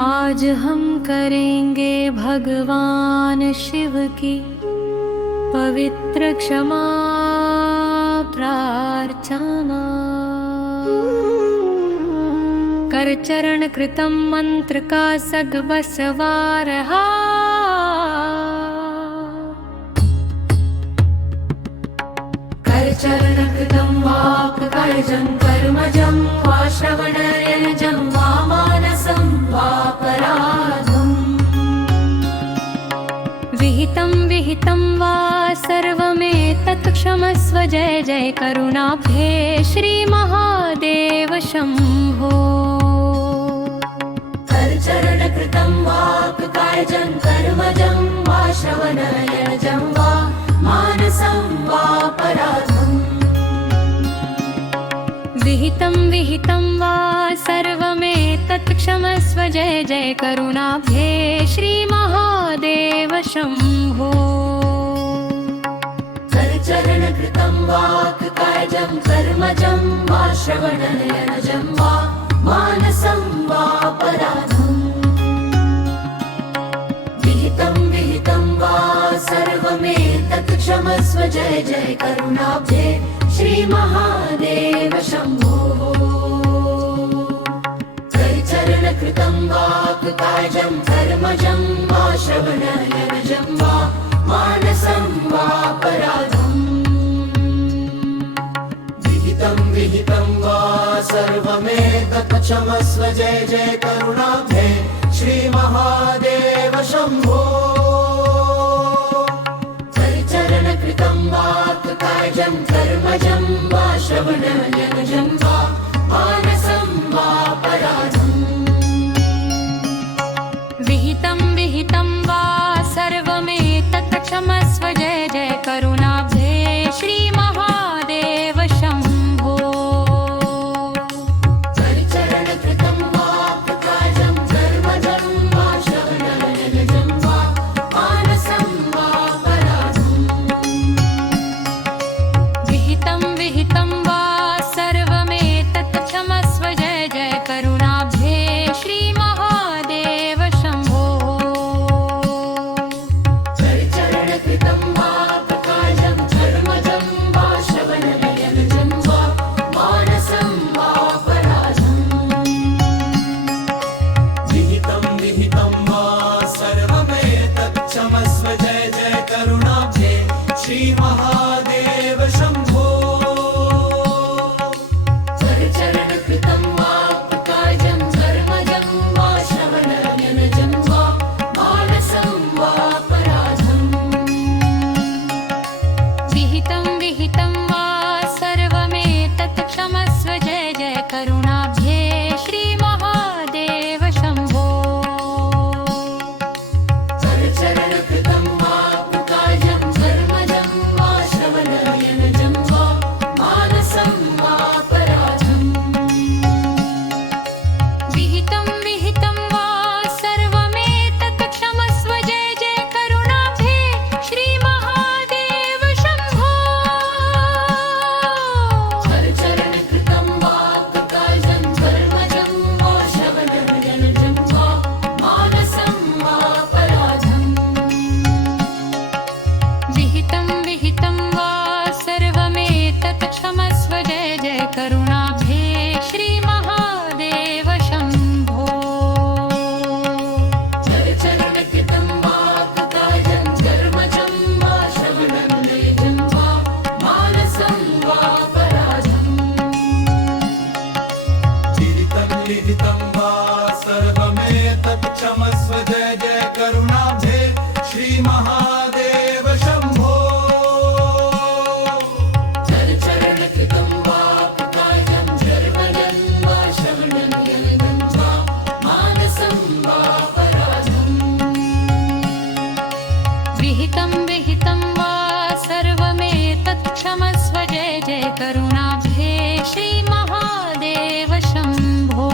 आज हम करेंगे भगवान शिव की पवित्र क्षमा प्रार्थना। कर चरण कृतं मंत्र का सग बसवारहा। कर चरण कृतं वाक् कायजं कर्मजं वा श्रवणयनजं वा मानसं वापराधम्। विहितं वा सर्वमेतत् क्षमस्व। जय जय करुणाब्धे श्री महादेव शंभो। कर चरण कृतं वाक् कायजं कर्मजं वा श्रवणयनजं वा मानसं वापराधम्। विहितं वा सर्वमेतत् क्षमस्व। जय जय करुणाब्धे श्री महादेव शंभो। कर चरण कृतं वाक् कायजं कर्मजं वा श्रवणयनजं वा मानसं वापराधम्। विहितं वा सर्वमेतत् क्षमस्व। जय जय करुणाब्धे श्री महादेव शंभो। कर चरण कृतं वाक् कायजं कर्मजं वा श्रवणयनजं वा मानसं वापराधम्। विहितं वा सर्वमेतत् क्षमस्व। जय जय करुणाब्धे श्री महादेव शंभो। कर चरण कृतं वाक् कायजं कर्मजं वा श्रवणयनजं वा मानसं वापराधम्। विहितं वा सर्वमेतत् क्षमस्व। जय जय करुणाब्धे श्री महादेव शंभो। कर चरण कृतं वाक् कायजं कर्मजं वा श्रवणयनजं वा मानसं वापराधम्। विहितं वा सर्वमेतत् क्षमस्व। जय जय करुणाब्धे श्री महादेव शंभो। कर चरण कृतं वाक् कायजं कर्मजं वा श्रवणयनजं वा मानसं वापराधम्। विहितं वा सर्वमेतत् क्षमस्व। जय जय करुणाब्धे श्री महादेव शंभो। कर चरण कृतं वाक् कायजं कर्मजं वा श्रवणयनजं वा मानसं वापराधम्। विहितं वा सर्वमेतत् क्षमस्व। जय जय करुणाब्धे श्री महादेव शंभो। कर चरण कृतं वाक् कायजं कर्मजं वा श्रवणयनजं वा मानसं वापराधम्। विहितं वा सर्वमेतत् क्षमस्व। जय जय करुणाब्धे श्री महादेव शंभो। कर चरण कृतं वाक् कायजं कर्मजं वा श्रवणयनजं वा मानसं वापराधम्। विहितं वा सर्वमेतत् क्षमस्व। जय जय करुणाब्धे श्री महादेव शंभो। कर चरण कृतं वाक् कायजं कर्मजं वा श्रवणयनजं वा मानसं वापराधम्। विहितं वा सर्वमेतत् क्षमस्व। जय जय करुणाब्धे श्री महादेव शंभो। कर चरण कृतं वाक् कायजं कर्मजं वा श्रवणयनजं वा मानसं वापराधम्। विहितं वा सर्वमेतत् क्षमस्व। जय जय करुणाब्धे श्री महादेव शंभो।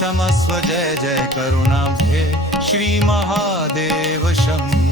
क्षमस्व जय जय करुणाब्धे श्री महादेव शंभो।